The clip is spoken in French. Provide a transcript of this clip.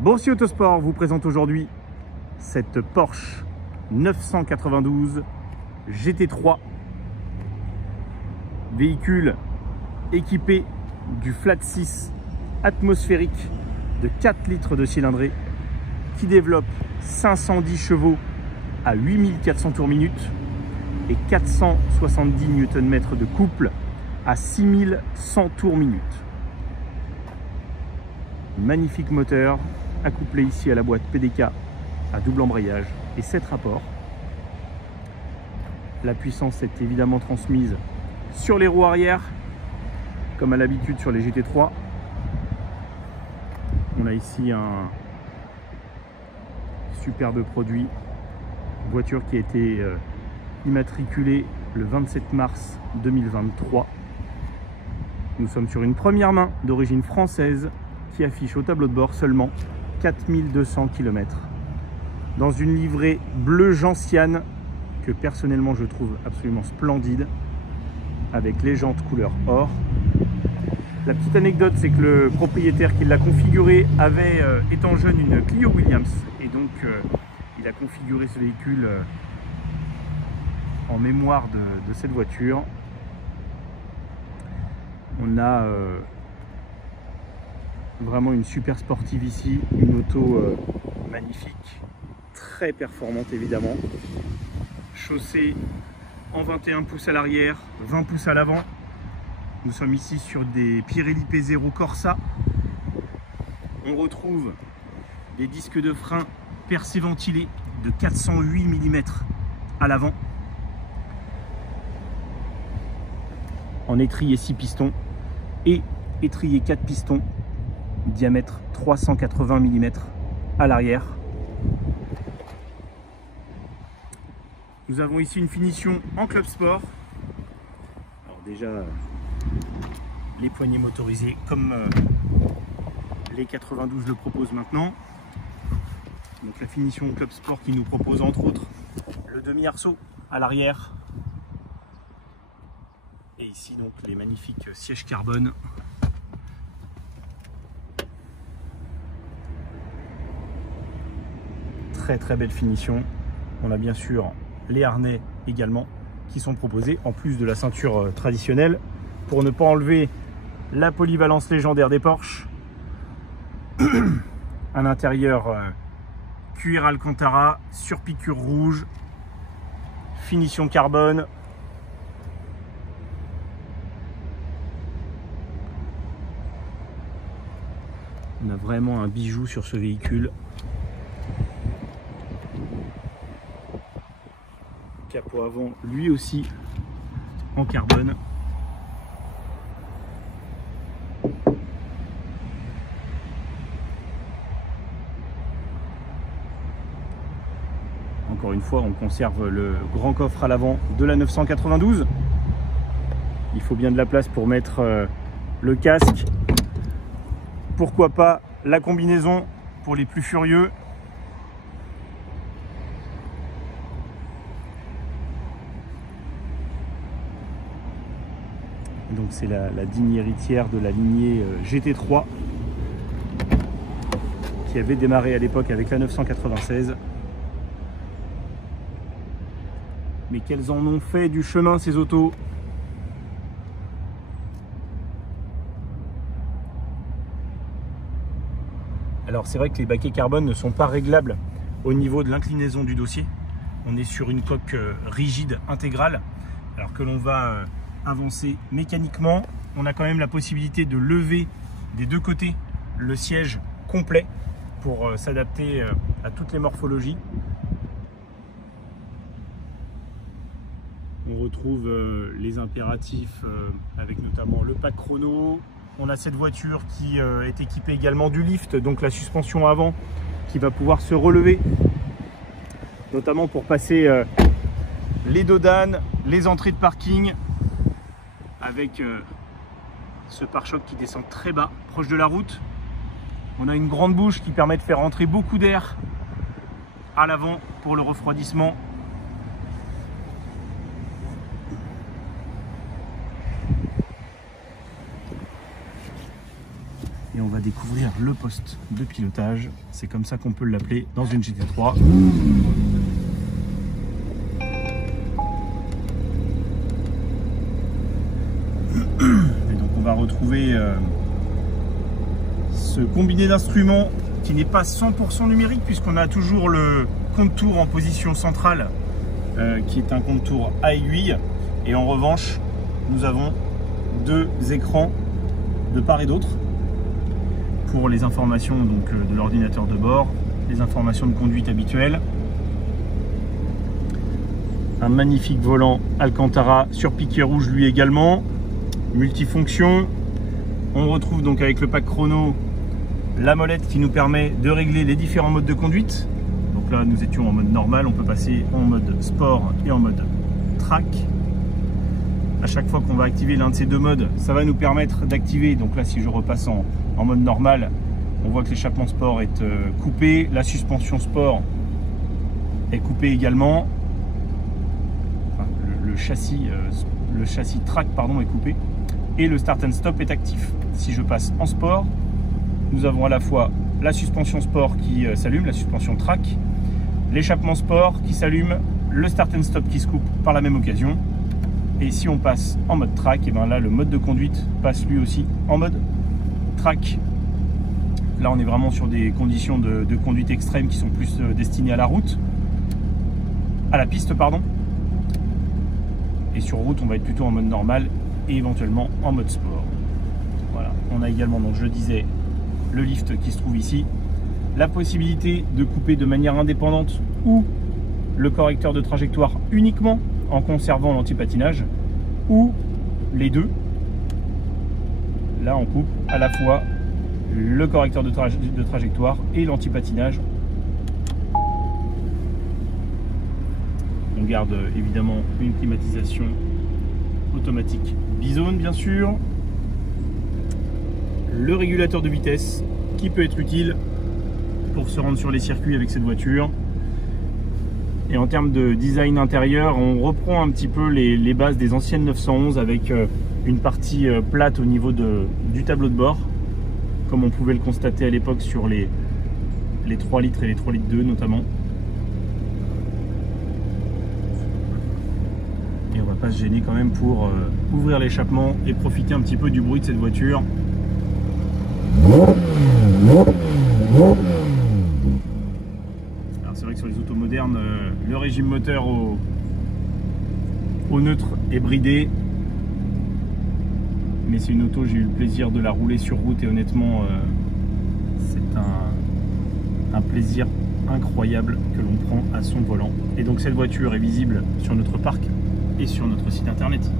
Boursier Autosport vous présente aujourd'hui cette Porsche 992 GT3, véhicule équipé du flat 6 atmosphérique de 4 litres de cylindrée qui développe 510 chevaux à 8400 tours minute et 470 Nm de couple à 6100 tours minute. Magnifique moteur accouplé ici à la boîte PDK à double embrayage et 7 rapports. La puissance est évidemment transmise sur les roues arrière comme à l'habitude sur les GT3. On a ici un superbe produit, voiture qui a été immatriculée le 27 mars 2023. Nous sommes sur une première main d'origine française qui affiche au tableau de bord seulement 4200 km. Dans une livrée bleu gentiane que personnellement je trouve absolument splendide, avec les jantes couleur or. La petite anecdote, c'est que le propriétaire qui l'a configuré avait, étant jeune, une Clio Williams, et donc il a configuré ce véhicule en mémoire de cette voiture. On a vraiment une super sportive ici, une auto magnifique, très performante évidemment, chaussée en 21 pouces à l'arrière, 20 pouces à l'avant. Nous sommes ici sur des Pirelli P0 Corsa. On retrouve des disques de frein percés ventilés de 408 mm à l'avant, en étrier 6 pistons et étrier 4 pistons, diamètre 380 mm à l'arrière. Nous avons ici une finition en club sport. Alors déjà, les poignées motorisées comme les 92 le proposent maintenant. Donc la finition club sport qui nous propose entre autres le demi-arceau à l'arrière. Et ici donc les magnifiques sièges carbone. Très belle finition. On a bien sûr les harnais également qui sont proposés en plus de la ceinture traditionnelle pour ne pas enlever la polyvalence légendaire des Porsche. Un intérieur cuir Alcantara sur piqûre rouge, finition carbone. On a vraiment un bijou sur ce véhicule. Capot avant lui aussi en carbone. Encore une fois, on conserve le grand coffre à l'avant de la 992. Il faut bien de la place pour mettre le casque. Pourquoi pas la combinaison pour les plus furieux. Donc c'est la digne héritière de la lignée GT3 qui avait démarré à l'époque avec la 996. Mais qu'elles en ont fait du chemin ces autos. Alors c'est vrai que les baquets carbone ne sont pas réglables au niveau de l'inclinaison du dossier. On est sur une coque rigide intégrale, alors que l'on va avancer mécaniquement. On a quand même la possibilité de lever des deux côtés le siège complet pour s'adapter à toutes les morphologies. On retrouve les impératifs avec notamment le pack chrono. On a cette voiture qui est équipée également du lift, donc la suspension avant qui va pouvoir se relever, notamment pour passer les dodanes, les entrées de parking, avec ce pare-choc qui descend très bas, proche de la route. On a une grande bouche qui permet de faire entrer beaucoup d'air à l'avant pour le refroidissement. Et et on va découvrir le poste de pilotage. C'est comme ça qu'on peut l'appeler dans une GT3. Et donc on va retrouver ce combiné d'instruments qui n'est pas 100% numérique, puisqu'on a toujours le compte-tours en position centrale qui est un compte-tours à aiguille, et en revanche nous avons deux écrans de part et d'autre pour les informations donc, de l'ordinateur de bord, les informations de conduite habituelles. Un magnifique volant Alcantara sur piquet rouge lui également, multifonction. On retrouve donc avec le pack chrono la molette qui nous permet de régler les différents modes de conduite. Donc là nous étions en mode normal, on peut passer en mode sport et en mode track. À chaque fois qu'on va activer l'un de ces deux modes, ça va nous permettre d'activer, donc là si je repasse en mode normal, on voit que l'échappement sport est coupé, la suspension sport est coupée également, enfin, le châssis track pardon, est coupé, et le start and stop est actif. Si je passe en sport, nous avons à la fois la suspension sport qui s'allume, la suspension track, l'échappement sport qui s'allume, le start and stop qui se coupe par la même occasion. Et si on passe en mode track, et bien là le mode de conduite passe lui aussi en mode track. Là on est vraiment sur des conditions de conduite extrême qui sont plus destinées à la route, à la piste pardon. Et sur route on va être plutôt en mode normal et éventuellement en mode sport. Voilà, on a également, donc je le disais, le lift qui se trouve ici, la possibilité de couper de manière indépendante ou le correcteur de trajectoire uniquement en conservant l'anti-patinage, ou les deux. Là on coupe à la fois le correcteur de trajectoire et l'anti-patinage. On garde évidemment une climatisation automatique bizone bien sûr, le régulateur de vitesse qui peut être utile pour se rendre sur les circuits avec cette voiture. Et en termes de design intérieur, on reprend un petit peu les bases des anciennes 911 avec une partie plate au niveau du tableau de bord, comme on pouvait le constater à l'époque sur les 3 litres et les 3 litres 2 notamment. Et on va pas se gêner quand même pour ouvrir l'échappement et profiter un petit peu du bruit de cette voiture. C'est vrai que sur les autos modernes, le régime moteur au neutre est bridé. Mais c'est une auto, j'ai eu le plaisir de la rouler sur route et honnêtement, c'est un plaisir incroyable que l'on prend à son volant. Et donc cette voiture est visible sur notre parc et sur notre site internet.